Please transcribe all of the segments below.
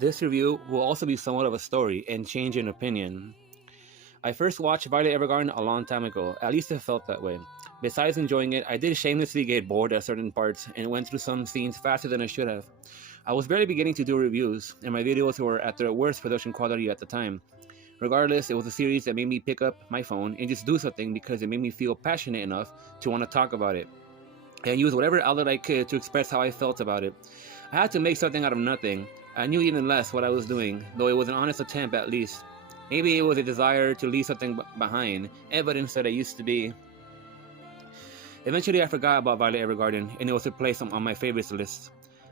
This review will also be somewhat of a story and change in opinion. I first watched Violet Evergarden a long time ago, at least it felt that way. Besides enjoying it, I did shamelessly get bored at certain parts and went through some scenes faster than I should have. I was barely beginning to do reviews, and my videos were at their worst production quality at the time. Regardless, it was a series that made me pick up my phone and just do something because it made me feel passionate enough to want to talk about it, and use whatever outlet I could to express how I felt about it. I had to make something out of nothing. I knew even less what I was doing, though it was an honest attempt at least. Maybe it was a desire to leave something behind, evidence that I used to be. Eventually I forgot about Violet Evergarden, and it was replaced on my favorites list.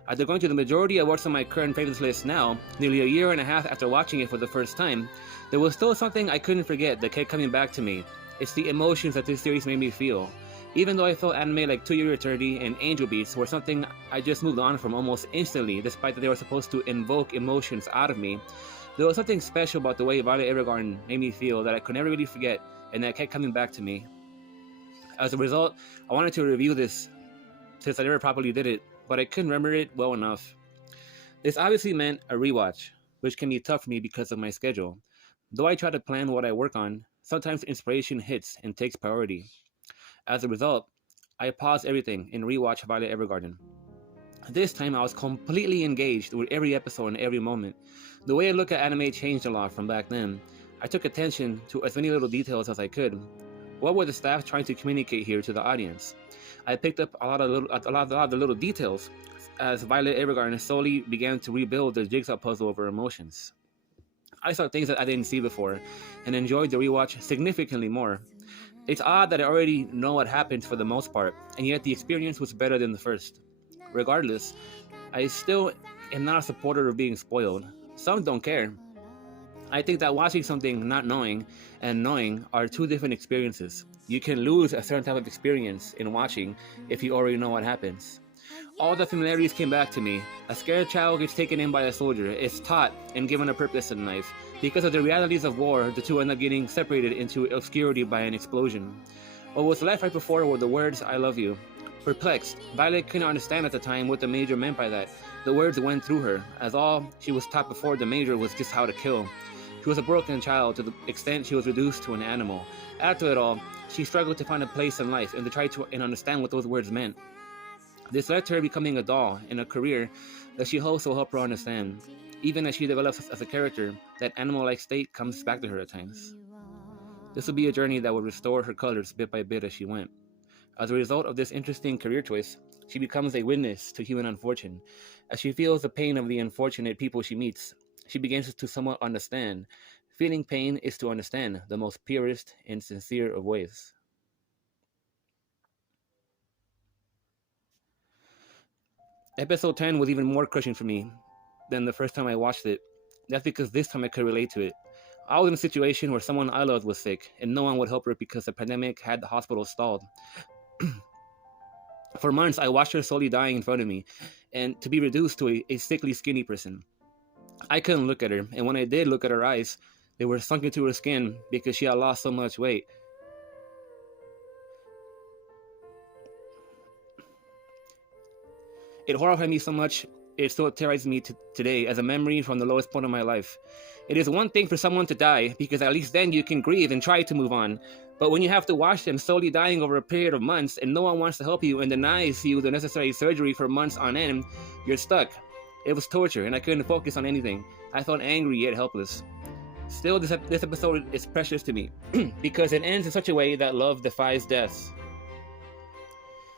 After going to the majority of what's on my current favorites list now, nearly a year and a half after watching it for the first time, there was still something I couldn't forget that kept coming back to me. It's the emotions that this series made me feel. Even though I felt anime like 2 Year Eternity and Angel Beats were something I just moved on from almost instantly, despite that they were supposed to invoke emotions out of me, there was something special about the way Violet Evergarden made me feel that I could never really forget, and that kept coming back to me. As a result, I wanted to review this, since I never properly did it, but I couldn't remember it well enough. This obviously meant a rewatch, which can be tough for me because of my schedule. Though I try to plan what I work on, sometimes inspiration hits and takes priority. As a result, I paused everything and rewatched Violet Evergarden. This time I was completely engaged with every episode and every moment. The way I look at anime changed a lot from back then. I took attention to as many little details as I could. What were the staff trying to communicate here to the audience? I picked up a lot of the little details as Violet Evergarden slowly began to rebuild the jigsaw puzzle of her emotions. I saw things that I didn't see before and enjoyed the rewatch significantly more. It's odd that I already know what happens for the most part, and yet the experience was better than the first. Regardless, I still am not a supporter of being spoiled. Some don't care. I think that watching something not knowing and knowing are two different experiences. You can lose a certain type of experience in watching if you already know what happens. All the familiarities came back to me. A scared child gets taken in by a soldier, is taught and given a purpose in life. Because of the realities of war, the two end up getting separated into obscurity by an explosion. What was left right before were the words, "I love you." Perplexed, Violet couldn't understand at the time what the Major meant by that. The words went through her, as all she was taught before the Major was just how to kill. She was a broken child to the extent she was reduced to an animal. After it all, she struggled to find a place in life and to try to understand what those words meant. This led to her becoming a doll in a career that she hopes will help her understand. Even as she develops as a character, that animal-like state comes back to her at times. This will be a journey that will restore her colors bit by bit as she went. As a result of this interesting career choice, she becomes a witness to human unfortune. As she feels the pain of the unfortunate people she meets, she begins to somewhat understand. Feeling pain is to understand, the most purest and sincere of ways. Episode 10 was even more crushing for me than the first time I watched it. That's because this time I could relate to it. I was in a situation where someone I loved was sick, and no one would help her because the pandemic had the hospital stalled. For months, I watched her slowly dying in front of me, and to be reduced to a sickly, skinny person. I couldn't look at her, and when I did look at her eyes, they were sunk into her skin because she had lost so much weight. It horrified me so much, it still terrorizes me today as a memory from the lowest point of my life. It is one thing for someone to die, because at least then you can grieve and try to move on. But when you have to watch them slowly dying over a period of months and no one wants to help you and denies you the necessary surgery for months on end, you're stuck. It was torture and I couldn't focus on anything. I felt angry yet helpless. Still, this episode is precious to me because it ends in such a way that love defies death.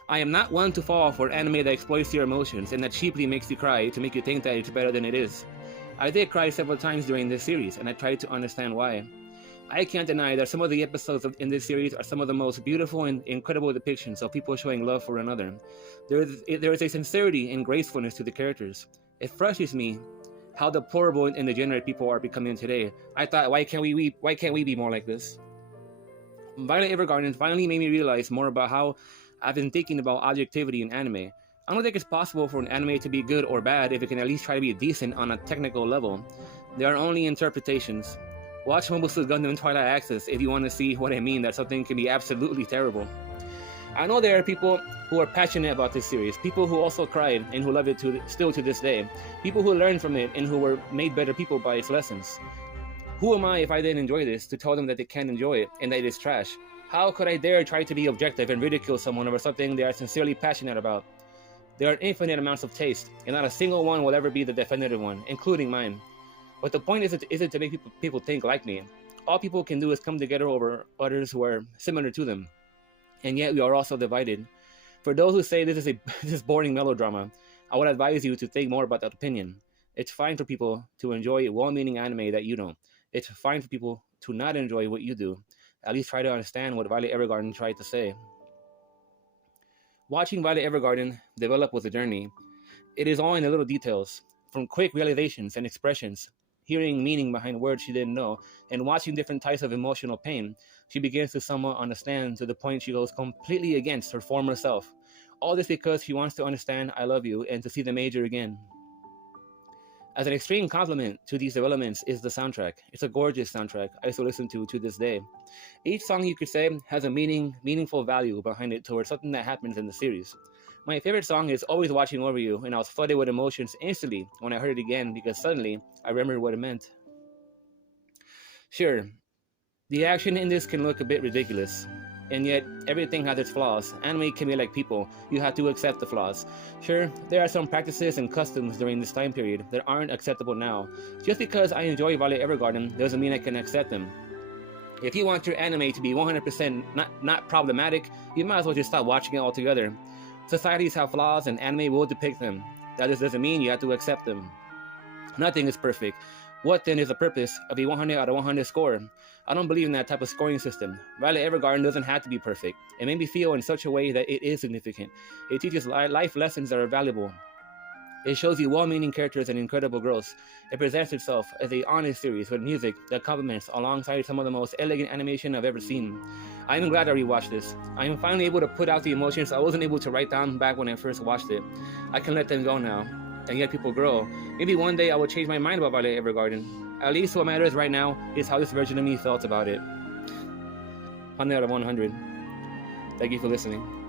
I am not one to fall for anime that exploits your emotions and that cheaply makes you cry to make you think that it's better than it is. I did cry several times during this series, and I tried to understand why. I can't deny that some of the episodes in this series are some of the most beautiful and incredible depictions of people showing love for another. There is a sincerity and gracefulness to the characters. It frustrates me how deplorable and degenerate people are becoming today. I thought, why can't we be more like this? Violet Evergarden finally made me realize more about how I've been thinking about objectivity in anime. I don't think it's possible for an anime to be good or bad if it can at least try to be decent on a technical level. There are only interpretations. Watch Mobile Suit Gundam Twilight Axis if you want to see what I mean that something can be absolutely terrible. I know there are people who are passionate about this series, people who also cried and who love it still to this day, people who learned from it and who were made better people by its lessons. Who am I if I didn't enjoy this to tell them that they can't enjoy it and that it is trash? How could I dare try to be objective and ridicule someone over something they are sincerely passionate about? There are infinite amounts of taste, and not a single one will ever be the definitive one, including mine. But the point isn't to make people think like me. All people can do is come together over others who are similar to them. And yet we are also divided. For those who say this is boring melodrama, I would advise you to think more about that opinion. It's fine for people to enjoy well-meaning anime that you don't. It's fine for people to not enjoy what you do. At least try to understand what Violet Evergarden tried to say. Watching Violet Evergarden develop was a journey. It is all in the little details, from quick realizations and expressions, hearing meaning behind words she didn't know, and watching different types of emotional pain. She begins to somewhat understand to the point she goes completely against her former self. All this because she wants to understand I love you and to see the major again. As an extreme compliment to these developments is the soundtrack. It's a gorgeous soundtrack I still listen to this day. Each song, you could say, has a meaningful value behind it towards something that happens in the series. My favorite song is Always Watching Over You, and I was flooded with emotions instantly when I heard it again because suddenly I remembered what it meant. Sure, the action in this can look a bit ridiculous, and yet everything has its flaws. Anime can be like people, you have to accept the flaws. Sure, there are some practices and customs during this time period that aren't acceptable now. Just because I enjoy Violet Evergarden doesn't mean I can accept them. If you want your anime to be 100% not problematic, you might as well just stop watching it altogether. Societies have flaws and anime will depict them. That just doesn't mean you have to accept them. Nothing is perfect. What then is the purpose of a 100 out of 100 score? I don't believe in that type of scoring system. Violet Evergarden doesn't have to be perfect. It made me feel in such a way that it is significant. It teaches life lessons that are valuable. It shows you well-meaning characters and incredible growth. It presents itself as a honest series with music that complements alongside some of the most elegant animation I've ever seen. I am glad I rewatched this. I am finally able to put out the emotions I wasn't able to write down back when I first watched it. I can let them go now. And yet people grow. Maybe one day I will change my mind about Violet Evergarden. At least what matters right now is how this version of me felt about it. 100 out of 100. Thank you for listening.